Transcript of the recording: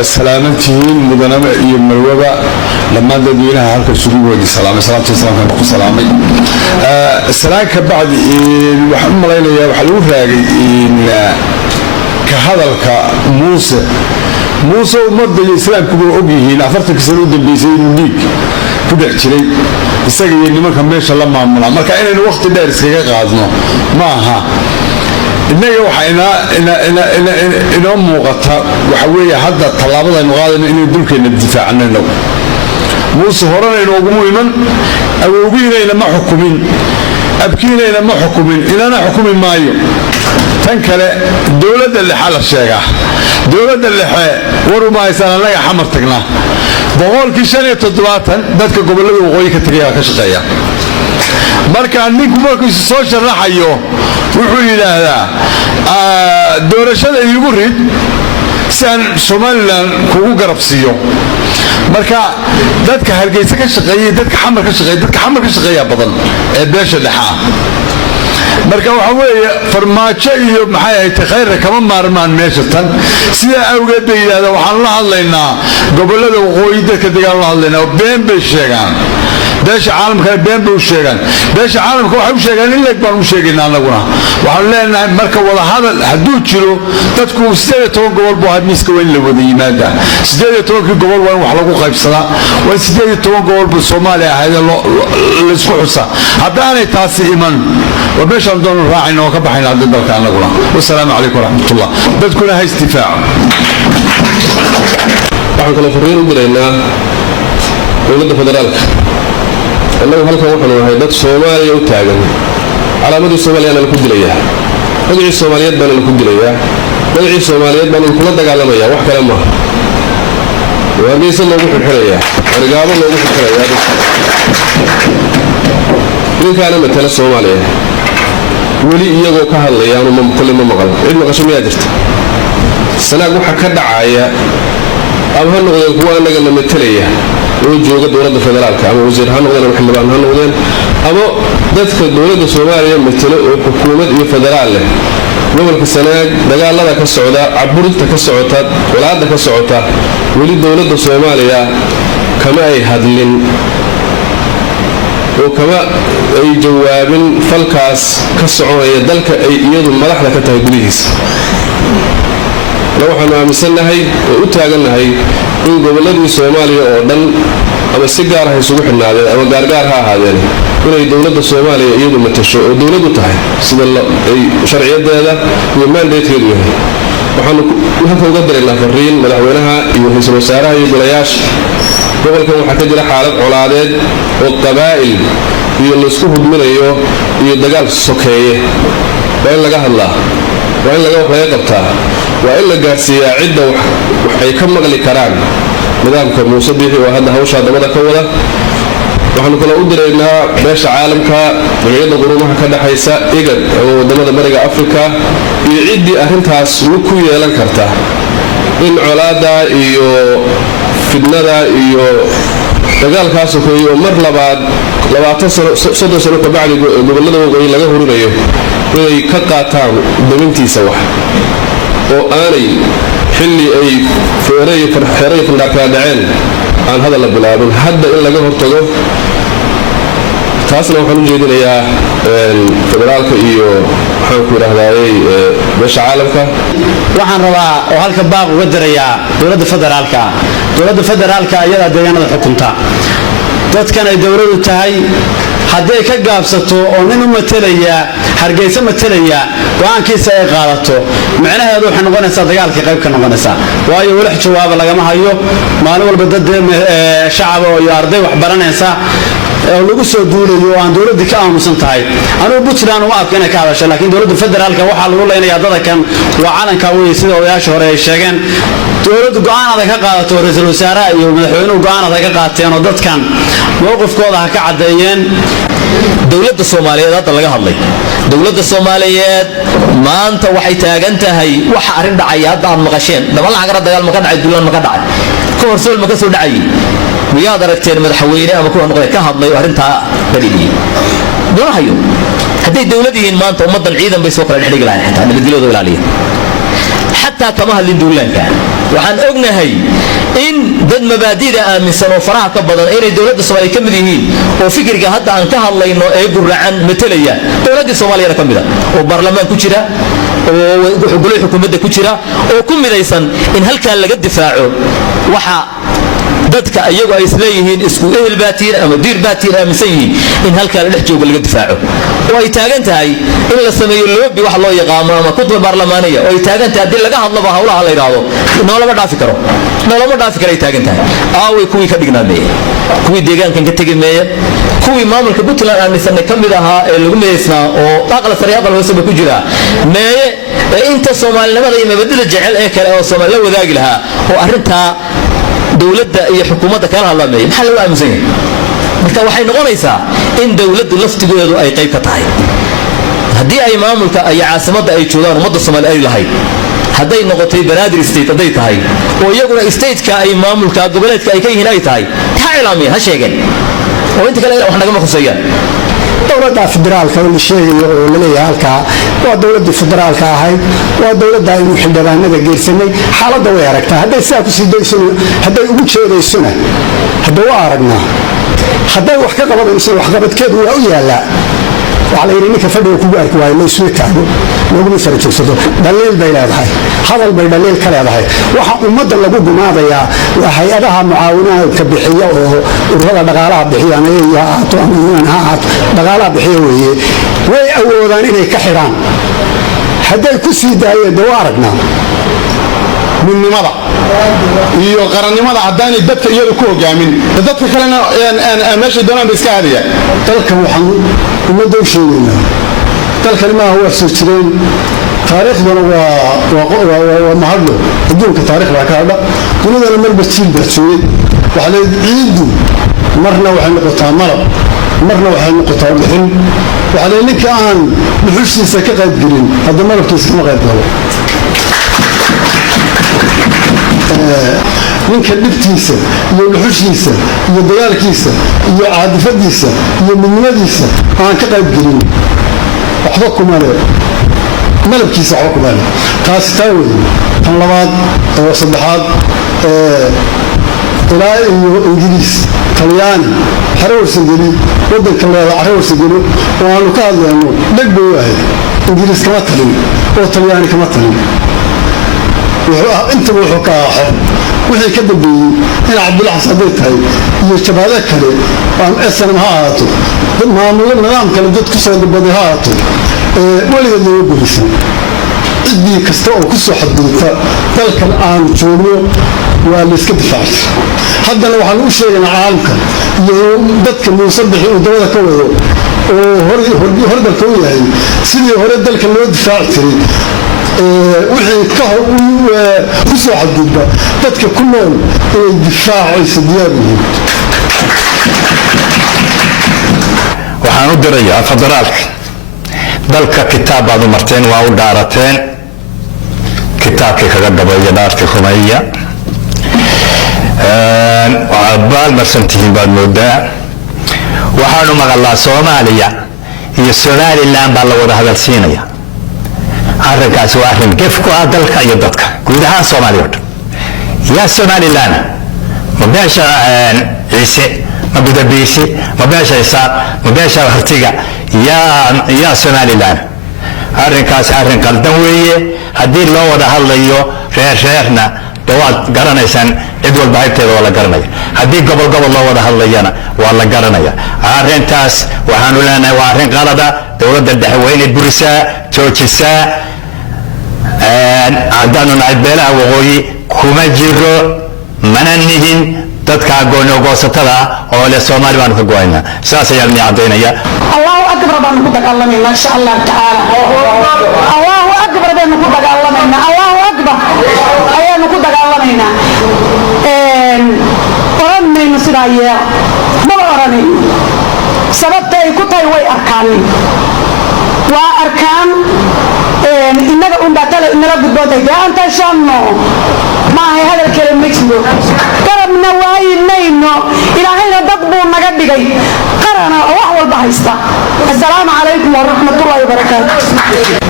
وسلامتهم مدنما يمروبا لما ددوينها هلك سوغودي سلام سلام كان سلامي السلام كبعد waxaan malaynayaa waxa lagu raagay in ka hadalka Muuse ummadda islaamku oo og yihiin 40 sano u dambeysay inuu dhiig ku dhex jiray isaga iyo nimanka meesha la maamula marka inaynu waqti dheer iskaga qaadno ma aha inaga waxayna inoo muuqata waxa weeye hadda talaabadaynu qaadayno inay dulkeena difaacnayno Muuse horena inoogu iman awowgiina ma xukumin abkiina ma xukumin inana xukumi maayo tan kale dawladda lixal sheega dawladda lixe waruma aysan anaga xamar tagna boqolkii 75 dadka gobolada waqooyi ka tagay ka shaqeeya marka ninku markuu soo sharaxayo wuxuu yiraahdaa doorashada igu rid san Somaliland kugu garabsiyo marka dadka Hargeysa ka shaqeeyay dadka xamar ka shaqeeya badan ee beesha dhaxaa marka waxa weeye farmaajo iyo maxay ay taxayr kama maarmaan meesha tan sida awgeed bay yiraahdaa waxaan la hadlaynaa gobolada waqooyi dadka deegaan la hadlaynaa been bay sheegaan beesha caalamka been bay sheegaan beesha caalamka waxa uu sheegaan in leeg baan u sheegaynaa anaguna waxaan leenahay marka wada hadal haduu jiro dadku 18 gobol buu hamiiska weyn la wada yimaada 18 gobol waa wax lagu qaybsadaa waa 18 gobol buu Soomaaliya ahayd la isku xusa hadaanay taasi iman وبيشان دون راعي نو كبحين عند دلك انغنا والسلام عليكم ورحمه الله بدكنا هاي استفاع waxaan kala fariin u direynaa dawladda federaalka annagu halkan waxaan nahay dad Soomaaliya u taagan calaamadii Soomaaliya la ku dilayaa magacii Soomaaliyeed baan la ku dilayaa magacii Soomaaliyeed baan kula dagaalamayaa wax kale ma waa geeso loogu xirxirayaa argaabo loogu xirxirayaa ninkaana matala Soomaaliya wali iyagoo ka hadlayaan uma kulli ma maqal cid maqasho ma jirto sanaag waxa ka dhacaya ama noqdeen kuwa anaga la metelaya oo jooga dawladda federaalka ama wasiir ha noqdeen ama xildhibaan ha noqdeen ama dadka dawladda Soomaaliya metelo oo xukuumad iyo federaal leh gobolka sanaag dagaalada ka socda caburinta ka socota walaada ka socota wali dawladda Soomaaliya kama ay hadlin وكما أي جواب فالكاس كسعوا يدلك أي يد الملحة كتاه بليس لو حنا مسنا هاي وأتاجنا هاي إن قبلنا الصومالية أردن أما السجارة هي سوق النادي أما جارجارها هذا كل دولة الصومالية يد متشو دولة تاعي سيد الله أي شرعية هذا يمان بيت يده وحنا وهذا قدر الله فرين مدحونها يوهي سمسارها يقولياش gobolkan waxa ka jira xaalad colaadeed oo qabaa'il iyo la isku hudminayo iyo dagaal sokeeye waa in laga hadlaa waa in laga qabtaa waa in la gaarsiiyaa cidda wax ay ka maqli karaan nidaamka Muuse Biixi oo hadda hawsha dabada ka wada waxaan kala u direynaa beesha caalamka magaalada quruumaha ka dhaxaysa igad oo wadamada bariga Afrika iyo ciddii arrintaas ku yeelan karta in colaada iyo fidnada iyo dagaalkaas oo mar labaad 20 sano ka bacdi gobolada waqooyi laga horinayo inay ka qaataan damintiisa wax oo aanay xilli ay feeray fandhaaka dhaceen aan hada la bilaabin hadda in laga hortago taasna waxaan u jeedinayaa federaalka iyo waxaan ku raahdaayay beesha caalamka waxaan rabaa oo halka baaq uga dirayaa dawladda federaalka ayada deegaanada xukunta dadkan ay dawladdu tahay haddii ka gaabsato oo nin u matalaya Hargeysa matalaya go'aankiisa ay qaadato macnaheedu waxay noqonaysaa dagaalka qayb ka noqonaysa waayo walax jawaab laga ma hayo maalin walba dad shacab iyo arday wax baranaysa oo lagu soo duulayo aan dawladda ka aamusan tahay anu Puntland uma afkana ka hadasho laakiin dawladda federaalka waxa lagu leenayaa dadkan waa calanka weey sida odayaasha hore ay sheegeen dawladdu go'aanada ka qaadato ra'iisul wasaaraha iyo madaxweynuhu go'aanada ka qaateen oo dadkan mowqifkooda ka cadeeyeen dawladda Soomaaliyeed hadda laga hadlay dawladda Soomaaliyeed maanta waxay taagan tahay waxa arin dhacay hadda aan maqasheen dabal laga dagaal ma ka dhacay duulaan ma ka dhacay ka horsool ma ka soo dhacay miyaad aragteen madaxweyne ama kuwa noqday ka hadlay arinta daliliyay doonayo haday dawladiin maanta ummadan ciidan bay soo kala dhigay xitaa nabadgelyada ilaaliya xataa kama hadlin duulaanka waxaan ognahay in dad mabaadida aaminsan oo faraha ka badan inay dowladda Soomaaliya ka mid yihiin oo fikirka hadda aan ka hadlayno ee guracan metelaya dowladda Soomaaliya ka mid ah oo baarlamaan ku jira oo golaha xukuumadda ku jira oo ku midaysan in halka laga difaaco waxa dadka ayagu ay isleeyihiin isku ehel baatiin ama diir baatiin aaminsan yihiin in halka la dhex joogo laga difaaco oo ay taagan tahay in la sameeyo loobi wax loo yaqaano ama kutba baarlamaaniya oo ay taagan tahay hadii laga hadlaba hawlaha la yiraahdo noolama dhaafi karo ay taagan tahay aaway kuwii ka dhignaadeen kuwii deegaankan ka tegimaya kuwii maamulka Puntland aaminsan ka mid ahaa ee lagu meeysnaa oo aqal sare aqal hoose ku jira meeye inta Soomaalinimada iyo mabadida jecel ee kale oo Soomaali la wadaagi lahaa oo arinta dawladda iyo xukuumadda kala hadlamayeen maxaa lagu aaminsan yahay marka waxay noqonaysaa in dawladdu laftigeedu ay qayb ka tahay haddii ay maamulka ay caasimada ay joogaan ummadda Soomaaliyeed ay lahayd hadday noqotay Banaadir state hadday tahay oo iyaguna state-ka ay maamulka goboleedka ay ka yihiin ay tahay ha ilaamiyeen ha sheegeen oo inta kale wax naga maqsayaan dowladda federaalka oo la sheegayo oo la leeyahay halka waa dowladda federaalka ahayd waa dowladda ay xildhibaanada geersanay xaaladda way aragtaa hadday saa ku sii dayso hadday ugu jeedaysona hadda waa aragnaa hadday wax ka qabanayso wax qabadkeedu waa u yaalaa وعلى إنك فدوا كبار كواي ليس ويكادو لقوم يفرج الصدور دليل بيلا هاي هذا البدليل كلا هاي ومد اللي جوجو ماذا يا وهيئتها معاونة كبحية وهذا دقالات بحية أنا يا توامين ها دقالات بحية وهي أولاً إني كحران هذا كسي داية دوارنا من ماذا iyo qarannimada cadaan ee dadka iyadu ku hogaamin dadka kalena aan meesha doonaan iska hadiya dalkan waxaan umada u sheegaynaa dalkan ma huwa soo jireen taariikhdana waa mahadlo adduunka taariikhda ka hadha dunidana marba jiil barsoodey waxa la ciidu marna waxay noqotaa malab marna waxay noqotaa bixin waxa la ninka aan buxushiisa ka qayb gelin hadda malabkiisa kama qayb galo ninka dhibtiisa iyo dhuxushiisa iyo dagaalkiisa iyo caadifadiisa iyo midnimadiisa aan ka qayb gelin waxba kuma leh malabkiisa waxba kuma leh taasi taa weeye tan labaad oo saddexaad ilaa iyo ingiriis talyaani xarowarsangeli waddanka leeda xarowarsangeli oo aanu ka hadlayno dheg bay u ahayd ingiriis kama talin oo talyaani kama talin انت وحكا حر وحي كدبي انا عبد الله حسن tahay iyo jabada kale aan asana ma haato maamulka nidaamka dadku soo dabada haato waliga loo gulisan idii kasta oo ku soo xadgudubta dalkan aan joogno waa la iska difaacay haddana waxaan u sheegnaa caalamka iyo dadka muusabixi oo dawada ka wado oo hordalka u yahay sidii hore dalka loo difaaci jiray wixii ka ku soo xadgudba dadka ku nool inay difaacaysa diyaar yihiin waxaan u dirayaa federaalka dalka kitaab baad u marteen waa u dhaarateen kitaabkii kaga gabeeya dhaartii rumeeya waxaad baalmarsan tihiin baad moodaa waxaanu maqalnaa Soomaaliya iyo Somaliland baa la wada hadalsiinaya arrinkaas waa arrin gef ku ah dalka iyo dadka guud ahaan Soomaaliya yaa Somaliland ma beesha ciise ma budabiisi ma beesha isaaq ma beesha hartiga yaa Somaliland arrinkaas arrin qaldan weeye haddii loo wada hadlayo reerna dawaad garanaysan cid walba hayteeda waa la garanaya haddii gobol loo wada hadlayana waa la garanaya arrintaas waxaanu leenahay waa arrin qalada dowladda dhexe waa inay burisaa joojisaa haddaanu nahay beelaha waqooyi kuma jiro mana nihin dadka goonogoosatada oo le Soomaali baanu ka go'aynaa saas ayaa la cadeynaya Allahu akbar baanu ku dagaalanayna insha Allah ta'ala Allahu akbar baanu ku dagaalanayna Allahu akbar ayaanu ku dagaalanayna oranayna sidaaya ma oranayna sababta ay ku tahay way arkaan waa arkaan innaga unbatala inala gudbooday gaanta shanno ma hay hadal kale ma jiro qarabna waaynayno ilaahayna dad buu naga dhigay qarana wax walba haysta assalaamu calaykum wa rahmatullahi wa barakaatuh